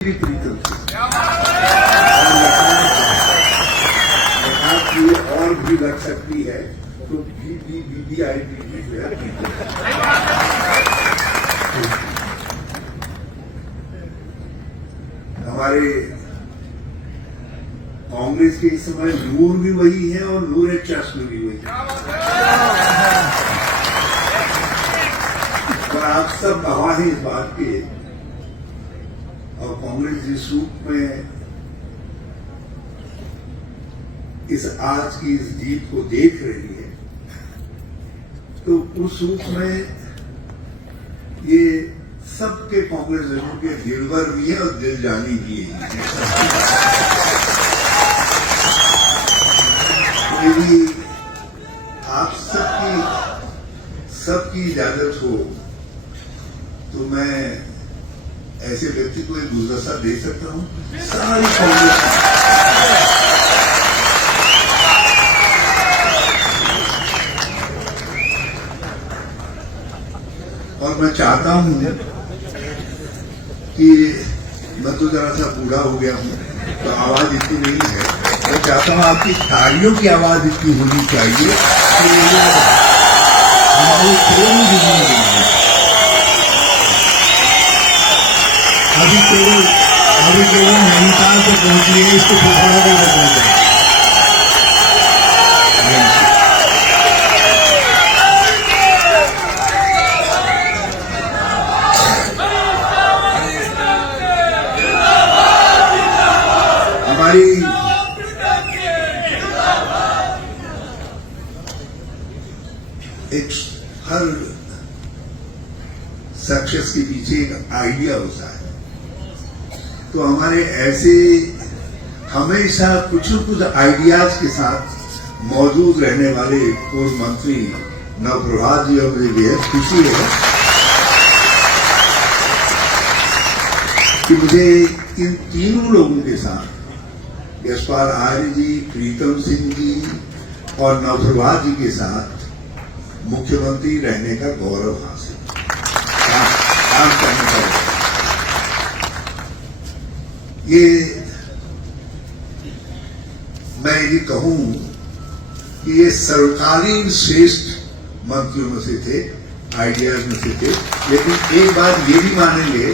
प्रीतम से और भी लग सकती है तो VVIP में जो है हमारे कांग्रेस के इस समय नूर भी वही है और नूर चश्म भी वही है। और आप सब गवाह हैं इस बात के। और कांग्रेस जिस रूप में इस आज की इस जीत को देख रही है तो उस रूप में ये सबके कांग्रेसियों के दिलवर भी है और दिल जानी भी है। यदि आप सबकी इजाजत हो तो मैं ऐसे व्यक्ति को एक गुलदस्ता दे सकता हूं। सारी कांग्रेस और मैं चाहता हूं कि मैं तो जरा सा बूढ़ा हो गया हूं तो आवाज इतनी नहीं है। मैं चाहता हूं आपकी तालियों की आवाज इतनी होनी चाहिए कि हमारी प्रेम जिंदगी अभी केवल नैनीताल से पहुंची है, इसको थोड़ा भी लगना चाहिए। हमारी एक हर सक्सेस के पीछे एक आइडिया होता है। तो हमारे ऐसे हमेशा कुछ न कुछ आइडियाज के साथ मौजूद रहने वाले पूर्व मंत्री नवप्रभात जी और मुझे बेहद खुशी है कि मुझे इन तीनों लोगों के साथ यशपाल आर्य जी, प्रीतम सिंह जी और नवप्रभात जी के साथ मुख्यमंत्री रहने का गौरव हासिल काम करने का। ये मैं ये कहूं कि ये सरकारी श्रेष्ठ मंत्रियों में से थे, आइडियाज में से थे। लेकिन एक बात ये भी मानेंगे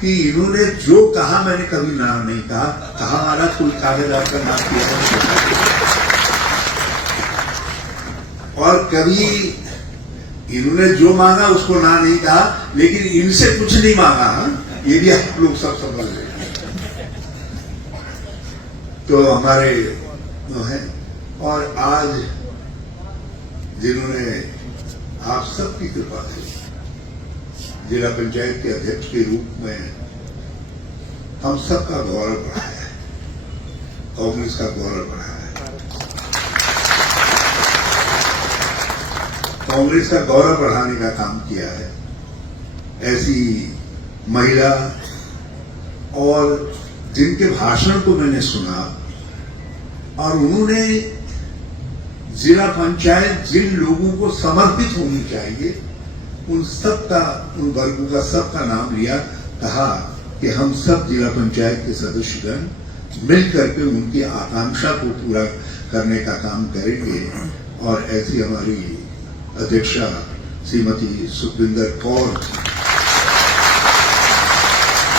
कि इन्होंने जो कहा मैंने कभी ना नहीं कहा हमारा कोई कागज आपका नाम किया और कभी इन्होंने जो मांगा उसको ना नहीं कहा, लेकिन इनसे कुछ नहीं मांगा। ये भी आप लोग सब समझ रहे। तो हमारे हैं और आज जिन्होंने आप सबकी कृपा से जिला पंचायत के अध्यक्ष के रूप में हम सबका गौरव बढ़ाया है, कांग्रेस का गौरव बढ़ाया है, कांग्रेस का गौरव बढ़ाने का काम किया है। ऐसी महिला और जिनके भाषण को मैंने सुना और उन्होंने जिला पंचायत जिन लोगों को समर्पित होनी चाहिए उन वर्गों का सबका नाम लिया, कहा कि हम सब जिला पंचायत के सदस्यगण मिलकर के उनकी आकांक्षा को पूरा करने का काम करेंगे। और ऐसी हमारी अध्यक्षा श्रीमती सुखविंदर कौर।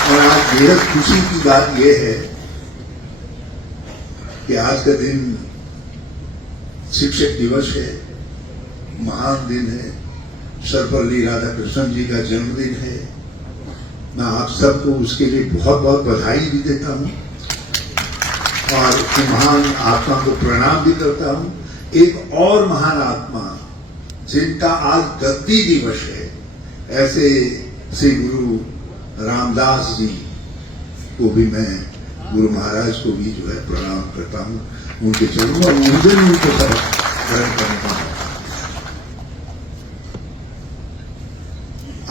और आज बेहद खुशी की बात यह है कि आज का दिन शिक्षक दिवस है, महान दिन है, सर्वपल्ली राधाकृष्णन जी का जन्मदिन है। मैं आप सबको उसके लिए बहुत बहुत बधाई भी देता हूं और महान आत्मा को प्रणाम भी करता हूं। एक और महान आत्मा जिनका आज गद्दी दिवस है, ऐसे श्री गुरु रामदास जी को भी मैं, गुरु महाराज को भी जो है प्रणाम करता हूं। उनके चरणों और उनको ग्रहण करने का।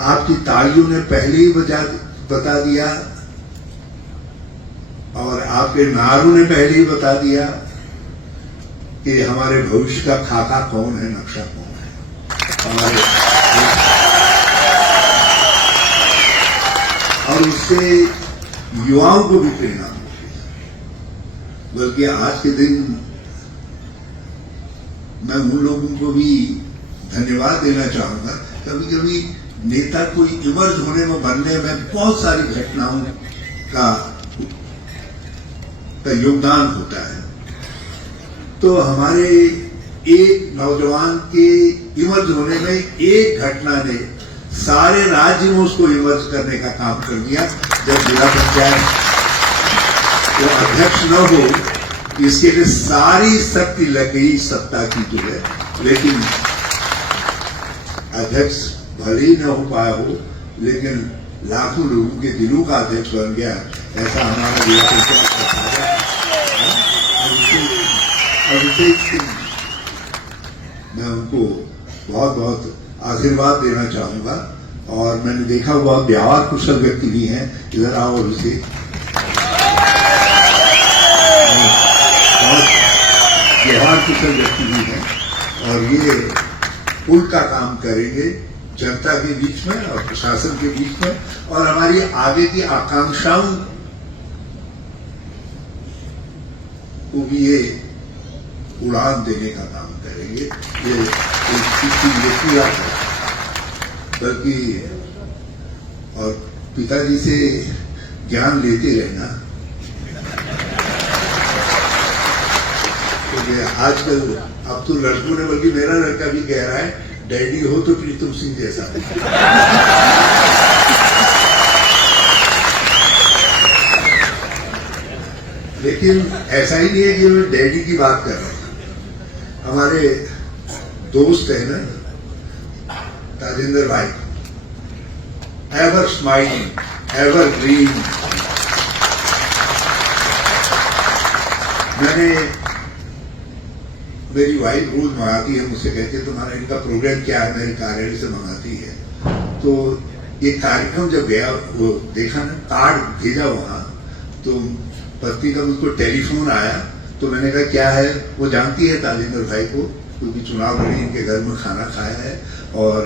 आपकी तालियों ने पहले ही बता दिया और आपके नारों ने पहले ही बता दिया कि हमारे भविष्य का खाका कौन है, नक्शा कौन है हमारे। और उससे युवाओं को भी प्रेरणा मिलती है। बल्कि आज के दिन मैं उन लोगों को भी धन्यवाद देना चाहूंगा। कभी कभी नेता कोई इमर्ज होने में, बनने में बहुत सारी घटनाओं का योगदान होता है। तो हमारे एक नौजवान के इमर्ज होने में एक घटना ने सारे राज्य में उसको इमर्ज करने का काम कर दिया। जब जिला पंचायत वो अध्यक्ष न हो, इसके लिए सारी शक्ति लग गई सत्ता की जो है, लेकिन अध्यक्ष भले ही न हो पाया हो, लेकिन लाखों लोगों के दिलों का अध्यक्ष बन गया। ऐसा हमारा जिला पंचायत का अभिषेक सिंह, मैं उनको बहुत बहुत आशीर्वाद देना चाहूंगा। और मैंने देखा हुआ व्यवहार कुशल व्यक्ति भी हैं। इधर आओ अभिषेक, बहुत व्यवहार कुशल व्यक्ति भी हैं और ये पुल का काम करेंगे जनता के बीच में और प्रशासन के बीच में, और हमारी आगे की आकांक्षाओं को भी ये उड़ान देने का काम करेंगे। ये पूरा है, बल्कि और पिताजी से ज्ञान लेते रहना। तो आजकल अब तो लड़कों ने, बल्कि मेरा लड़का भी कह रहा है, डैडी हो तो प्रीतम सिंह जैसा। लेकिन ऐसा ही नहीं है कि मैं डैडी की बात कर रहा हूं। हमारे दोस्त है ना ताजिंदर भाई, एवर स्माइलिंग, एवर ग्रीन। मेरी वाइफ रोज मंगाती है मुझसे, कहती है तुम्हारा इनका प्रोग्राम क्या है, मेरे कार्यालय से मंगाती है। तो ये कार्यक्रम जब गया, वो देखा ना, कार्ड भेजा वहां, तो पत्नी का मुझको टेलीफोन आया। तो मैंने कहा क्या है, वो जानती है ताजिंदर भाई को, क्योंकि चुनाव लड़ी, इनके घर में खाना खाया है और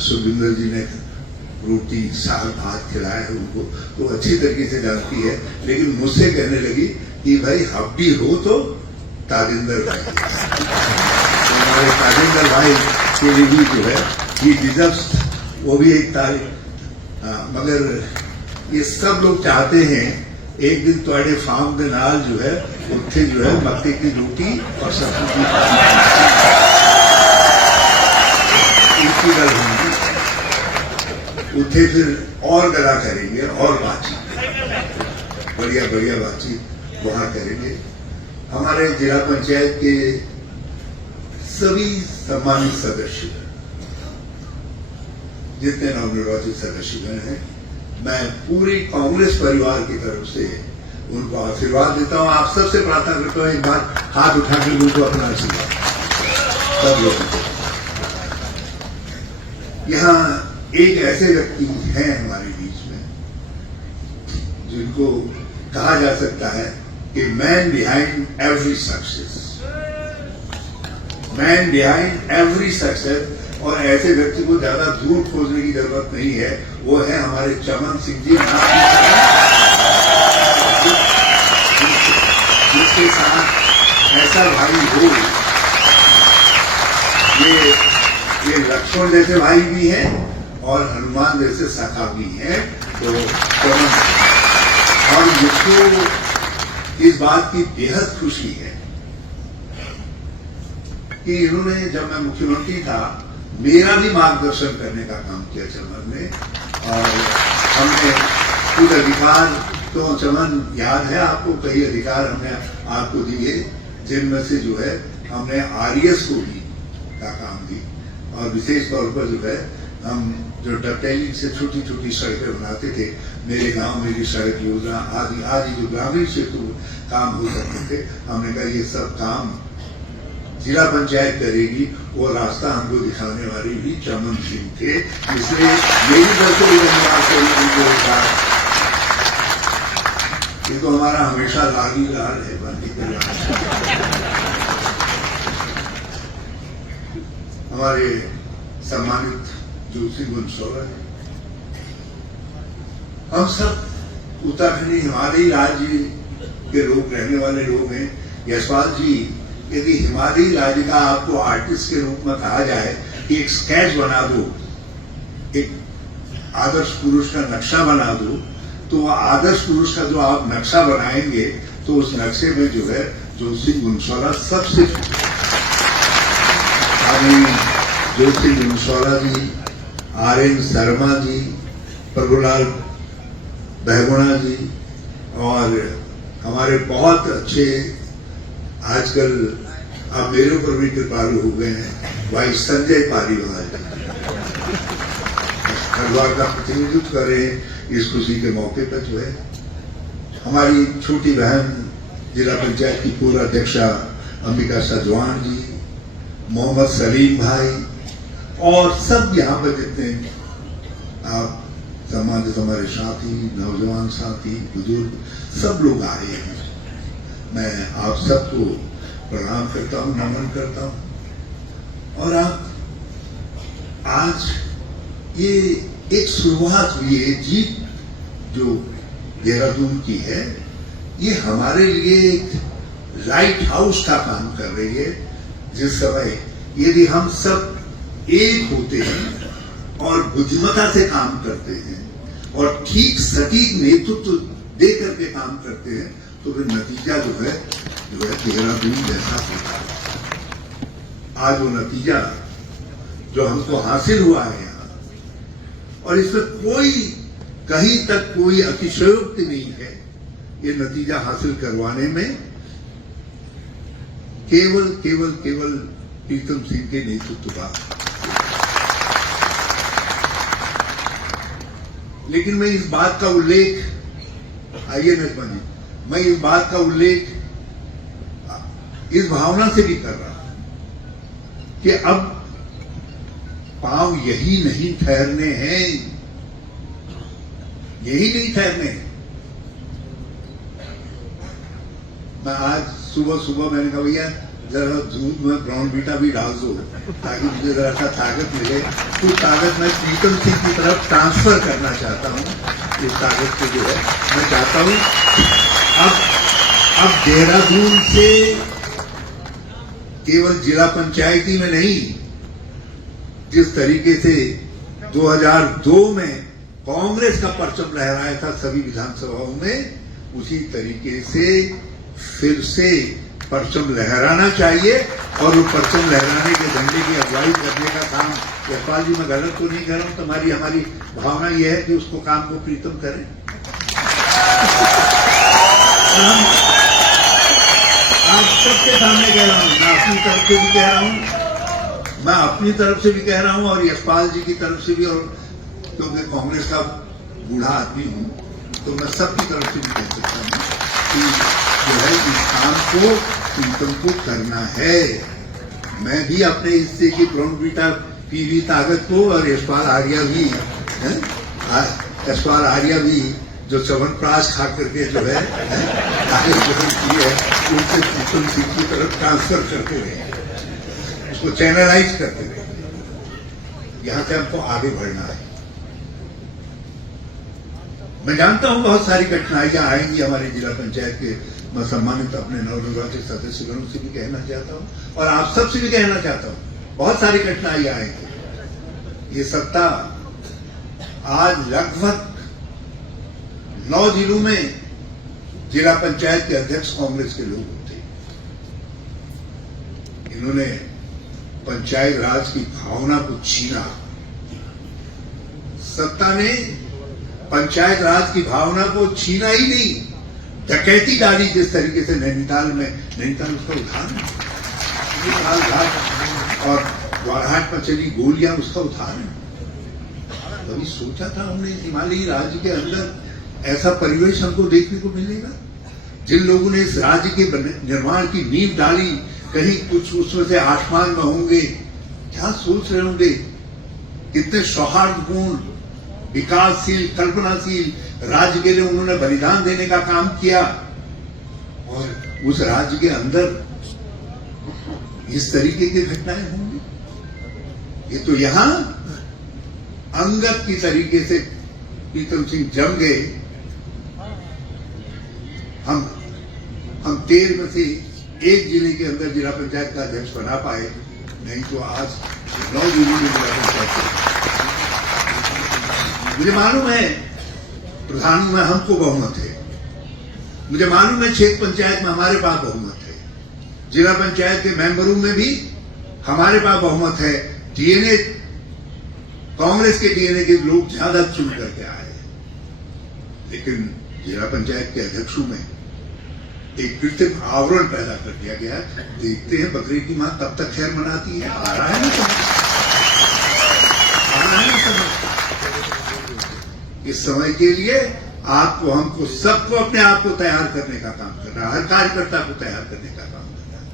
सुखविंदर जी ने रोटी साग भात खिलाया है उनको, तो अच्छी तरीके से जानती है। लेकिन मुझसे कहने लगी कि भाई हब्बी हो तो ताजिंदर भाई। तो हमारे ताजिंदर भाई के लिए भी जो है ये डिजर्व्स, वो भी एक तारीफ। मगर ये सब लोग चाहते हैं एक दिन ਤੁਹਾਡੇ फार्म के नाल जो है उत्थे जो है मक्के की रोटी और सब्जी की गल होगी। उत्थे फिर और गला करेंगे और बातचीत, बढ़िया बढ़िया बातचीत वहां करेंगे। हमारे जिला पंचायत के सभी सम्मानित सदस्य, जितने नवनिर्वाचित सदस्यगण हैं, मैं पूरी कांग्रेस परिवार की तरफ से उनको आशीर्वाद देता हूं। आप सबसे प्रार्थना करता हूं, एक बार हाथ उठाकर उनको अपना आशीर्वाद सब लोगों को। यहाँ एक ऐसे व्यक्ति हैं हमारे बीच में जिनको कहा जा सकता है कि man behind every success, man behind every success. और ऐसे व्यक्ति को ज्यादा दूर खोजने की जरूरत नहीं है, वो है हमारे चमन सिंह जी, जिसके साथ ऐसा भाई हो। ये लक्ष्मण जैसे भाई भी हैं और हनुमान जैसे सखा भी हैं। तो चमन, और मुझको इस बात की बेहद खुशी है कि इन्होंने, जब मैं मुख्यमंत्री था, मेरा भी मार्गदर्शन करने का काम किया चमन ने। और हमने कुछ अधिकार, तो चमन याद है आपको, कई अधिकार हमने आपको दिए, जिनमें से जो है हमने आरएस को भी का काम दी। और विशेष तौर पर जो है हम जो डबटेलिंग से छोटी छोटी सड़कें बनाते थे, मेरे गांव में भी सड़क योजना आदि आदि जो ग्रामीण क्षेत्र काम हो सकते थे, हमने कहा ये सब काम जिला पंचायत करेगी। वो रास्ता हमको दिखाने वाले भी चमन सिंह थे, इसलिए मेरी तरफ से भी धन्यवाद करूंगा। ये तो हमारा हमेशा लागी लाल है, बंदी का लाल। हमारे सम्मानित जोशी गुनसोवर, हम सब उत्तराखंड हिमालयी राज्य के लोग रहने वाले लोग हैं। यशपाल जी, यदि हिमालयी राज्य का आपको आर्टिस्ट के रूप में कहा जाए कि एक स्केच बना दो, एक आदर्श पुरुष का नक्शा बना दो, तो वह आदर्श पुरुष का जो आप नक्शा बनाएंगे तो उस नक्शे में जो है जोशी गुनसौला सबसे जोशी गुनसौला जी, आर.एन. शर्मा जी, प्रभुलाल बहगुणा जी और हमारे बहुत अच्छे आजकल आप मेरे ऊपर भी कृपालु हो गए हैं भाई संजय पारीवाल हरिद्वार का प्रतिनिधित्व कर रहे हैं इस खुशी के मौके पर। जो है हमारी छोटी बहन जिला पंचायत की पूर्व अध्यक्षा अंबिका सजवान जी, मोहम्मद सलीम भाई और सब यहाँ पर जितने आप समाज हमारे साथी, नौजवान साथी, बुजुर्ग सब लोग आए हैं। मैं आप सबको प्रणाम करता हूँ, नमन करता हूँ। और आप आज ये एक शुरुआत हुई है, जीत जो देहरादून की है, ये हमारे लिए एक लाइट हाउस का काम कर रही है। जिस समय यदि हम सब एक होते हैं और बुद्धिमत्ता से काम करते हैं और ठीक सटीक नेतृत्व दे करके काम करते हैं तो फिर नतीजा जो है देहरादून जैसा होता है। आज वो नतीजा जो हमको हासिल हुआ है यहाँ, और इसमें कोई कहीं तक कोई अतिशयोक्ति नहीं है। ये नतीजा हासिल करवाने में केवल प्रीतम सिंह के नेतृत्व का। लेकिन मैं इस बात का उल्लेख, आइए नजमा जी, मैं इस बात का उल्लेख इस भावना से भी कर रहा हूं कि अब पांव यही नहीं ठहरने हैं, यही नहीं ठहरने हैं। मैं आज सुबह मैंने कहा भैया जरा दूध में ब्राउन बीटा भी डाल दो ताकि मुझे जरा सा ताकत मिले। कुछ ताकत मैं प्रीतम सिंह की तरफ ट्रांसफर करना चाहता हूँ। इस ताकत को जो है मैं चाहता हूँ अब देहरादून से केवल जिला पंचायती में नहीं, जिस तरीके से 2002 में कांग्रेस का परचम लहराया था सभी विधानसभाओं में, उसी तरीके से फिर से परचम लहराना चाहिए। और वो परचम लहराने के झंडे की अगुवाई करने का काम, यशपाल जी मैं गलत तो नहीं कर रहा हूं, तुम्हारी हमारी भावना यह है कि उसको काम को प्रीतम करें। आप सबके सामने कह रहा हूं, मैं अपनी तरफ से भी कह रहा हूं, मैं अपनी तरफ से भी कह रहा हूं और यशपाल जी की तरफ से भी, और क्योंकि कांग्रेस का बूढ़ा आदमी हूं तो मैं सबकी तरफ से भी कह सकता हूं कि जो है इस काम को प्रीतम को करना है। मैं भी अपने हिस्से की ब्राउन बीटा पीवी ताकत को, और यशपाल आर्या भी है, यशपाल आर्या भी जो च्यवनप्राश खा करके जो है ताकत ग्रहण की है, उनसे प्रीतम सिंह की तरफ ट्रांसफर करते रहे, उसको चैनलाइज करते रहे। यहां से हमको आगे बढ़ना है। मैं जानता हूं बहुत सारी कठिनाइयां आएंगी हमारे जिला पंचायत के। मैं सम्मानित अपने नवनिर्वाचित सदस्यगणों से भी कहना चाहता हूं और आप सबसे भी कहना चाहता हूं, बहुत सारी कठिनाइयां आएंगी। ये सत्ता आज लगभग 9 जिलों में जिला पंचायत के अध्यक्ष कांग्रेस के लोग होते। इन्होंने पंचायत राज की भावना को छीना। सत्ता ने पंचायत राज की भावना को छीना ही नहीं, डकैती डाली जिस तरीके से नैनीताल में, नैनीताल उसका उदाहरण, और ग्वारहाट में चली गोलियां उसका उदाहरण। कभी सोचा था हमने हिमालयी राज्य के अंदर ऐसा परिवेश हमको देखने को मिलेगा? जिन लोगों ने इस राज्य के निर्माण की नींव डाली, कहीं कुछ उसमें से आसमान में होंगे, क्या सोच रहे होंगे? कितने सौहार्दपूर्ण, विकासशील, कल्पनाशील राज्य के लिए उन्होंने बलिदान देने का काम किया, और उस राज्य के अंदर इस तरीके की घटनाएं होंगी। ये तो यहां अंगद की तरीके से प्रीतम सिंह जम गए हम 13 में से एक जिले के अंदर जिला पंचायत का अध्यक्ष बना पाए, नहीं तो आज 9 जिलों में जिला पंचायत। मुझे मालूम है प्रधान में हमको बहुमत है, मुझे मालूम है क्षेत्र पंचायत में हमारे पास बहुमत है, जिला पंचायत के मेंबरों में भी हमारे पास बहुमत है। डीएनए कांग्रेस के डीएनए के लोग ज्यादा चुन करके आए, लेकिन जिला पंचायत के अध्यक्षों में एक कृत्रिम आवरण पैदा कर दिया गया। देखते हैं बकरी की मां कब तक खैर मनाती है। आ रहा है ना समझ। इस समय के लिए आपको हमको सबको अपने आप को तैयार करने का काम करना है, हर कार्यकर्ता को तैयार करने का काम करना है।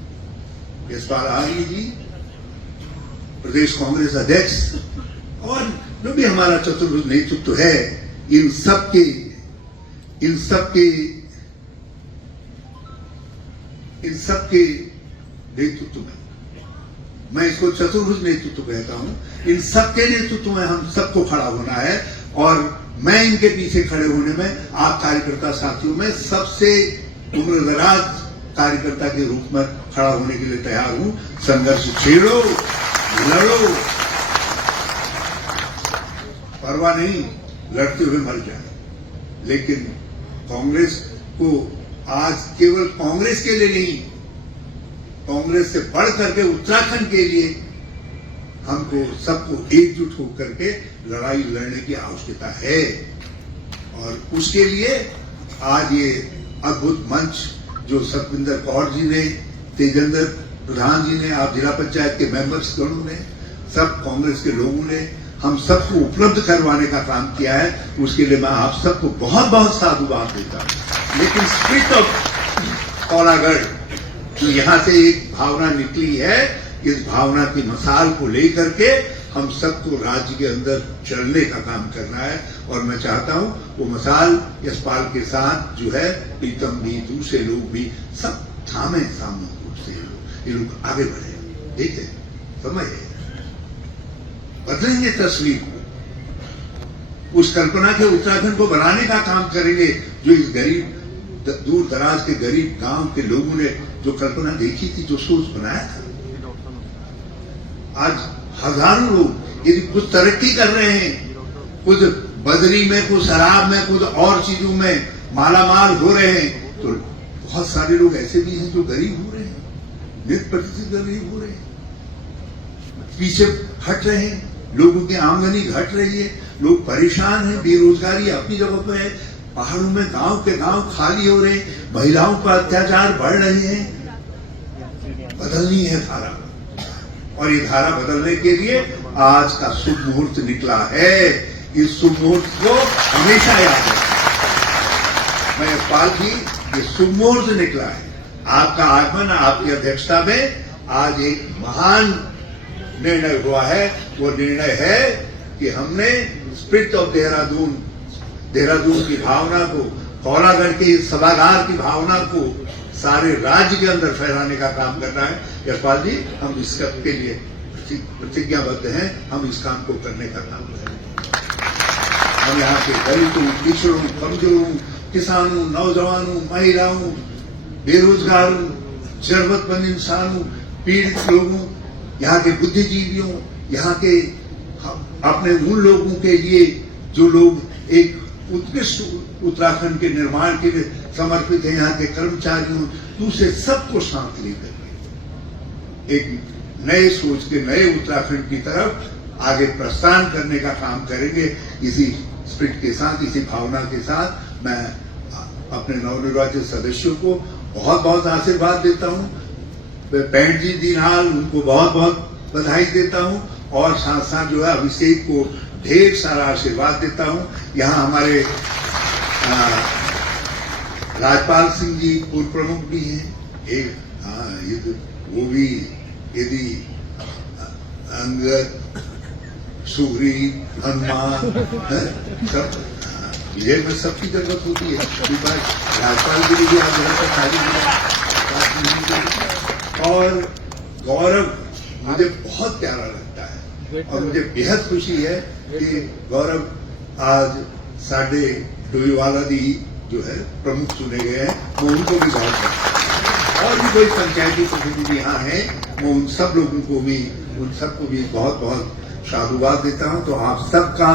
यशपाल आर्य जी प्रदेश कांग्रेस अध्यक्ष और जो भी हमारा चतुर्भुज नेतृत्व है, इन सबके नेतृत्व में, मैं इसको चतुर्भुज नेतृत्व कहता हूं, इन सबके नेतृत्व में हम सबको खड़ा होना है। और मैं इनके पीछे खड़े होने में आप कार्यकर्ता साथियों में सबसे उम्रदराज कार्यकर्ता के रूप में खड़ा होने के लिए तैयार हूं। संघर्ष छेड़ो, लड़ो, परवाह नहीं, लड़ते हुए मर जाए। लेकिन कांग्रेस को आज केवल कांग्रेस के लिए नहीं, कांग्रेस से बढ़ करके उत्तराखंड के लिए हमको सबको एकजुट होकर के लड़ाई लड़ने की आवश्यकता है। और उसके लिए आज ये अद्भुत मंच जो सतविंदर कौर जी ने, तेजेंद्र प्रधान जी ने, आप जिला पंचायत के मेंबर्स गणों ने, सब कांग्रेस के लोगों ने हम सबको उपलब्ध करवाने का काम किया है, उसके लिए मैं आप सबको बहुत बहुत साधुवाद देता हूं। लेकिन स्पिरिट ऑफ कौलागढ़ जो यहां से एक भावना निकली है, इस भावना की मसाल को लेकर के हम सबको राज्य के अंदर चलने का काम करना है। और मैं चाहता हूं वो मसाल यशपाल के साथ जो है, प्रीतम भी, दूसरे लोग भी सब थामे सामने रूप से ये लोग आगे बढ़े। ठीक है, समय है, बदलेंगे तस्वीर को, उस कल्पना के उत्तराखंड को बनाने का काम करेंगे जो इस गरीब, दूर दराज के गरीब गांव के लोगों ने जो कल्पना देखी थी, जो सोच बनाया था। आज हजारों लोग यदि कुछ तरक्की कर रहे हैं, कुछ बदरी में, कुछ शराब में, कुछ और चीजों में मालामाल हो रहे हैं, तो बहुत सारे लोग ऐसे भी हैं जो गरीब हो रहे हैं, 1% गरीब हो रहे हैं, पीछे हट रहे हैं, लोगों की आमदनी घट रही है, लोग परेशान हैं, बेरोजगारी अपनी जगह पर है, पहाड़ों में गांव के गांव खाली हो रहे हैं, महिलाओं पर अत्याचार बढ़ रहे हैं। बदलनी है धारा, और ये धारा बदलने के लिए आज का शुभ मुहूर्त निकला है। इस शुभ मुहूर्त को हमेशा याद रखें। मैं यशपाल जी, ये शुभ मुहूर्त निकला है, आपका आगमन, आपकी अध्यक्षता में आज एक महान निर्णय हुआ है। वो निर्णय है कि हमने स्पिरिट ऑफ देहरादून की भावना को, कौलागढ़ के सभागार की भावना को सारे राज्य के अंदर फैलाने का काम करना है। यशपाल जी, हम इसके लिए प्रतिज्ञाबद्ध हैं, हम इस काम को करने का काम करेंगे। हम यहाँ के दलितों, पिछड़ों, कमजोरों, किसानों, नौजवानों, महिलाओं, बेरोजगारों, जरूरतमंद इंसानों, पीड़ित लोगों, यहाँ के बुद्धिजीवियों, यहाँ के अपने उन लोगों के लिए जो लोग एक उत्कृष्ट उत्तराखंड के निर्माण के लिए समर्पित है, यहाँ के कर्मचारियों, दूसरे सबको साथ लेकर एक नए सोच के नए उत्तराखंड की तरफ आगे प्रस्थान करने का काम करेंगे। इसी स्पिरिट के साथ, इसी भावना के साथ मैं अपने नवनिर्वाचित सदस्यों को बहुत बहुत आशीर्वाद देता हूँ। पैंट जी दीनहाल, उनको बहुत बहुत बधाई देता हूँ, और साथ साथ जो है अभिषेक को ढेर सारा आशीर्वाद देता हूँ। यहाँ हमारे राजपाल सिंह जी पूर्व प्रमुख भी हैं, एक वो भी, यदि अंगद, सुग्रीव, हनुमान, सब ये में सबकी जरूरत होती है। राजपाल जी भी आप और गौरव मुझे बहुत प्यारा लगता है, और मुझे बेहद खुशी है कि गौरव आज साढ़े डोईवाला दी जो है प्रमुख चुने गए हैं, मैं उनको भी और भी कोई पंचायती प्रतिनिधि यहाँ है, मैं उन सब लोगों को भी, उन सबको भी बहुत बहुत साधुवाद देता हूँ। तो आप सबका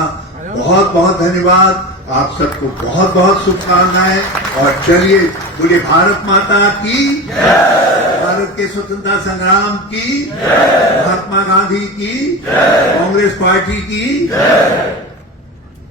बहुत बहुत धन्यवाद, आप सबको बहुत बहुत शुभकामनाएं। और चलिए, बोले भारत माता की, भारत के स्वतंत्रता संग्राम की, महात्मा गांधी की, कांग्रेस पार्टी की।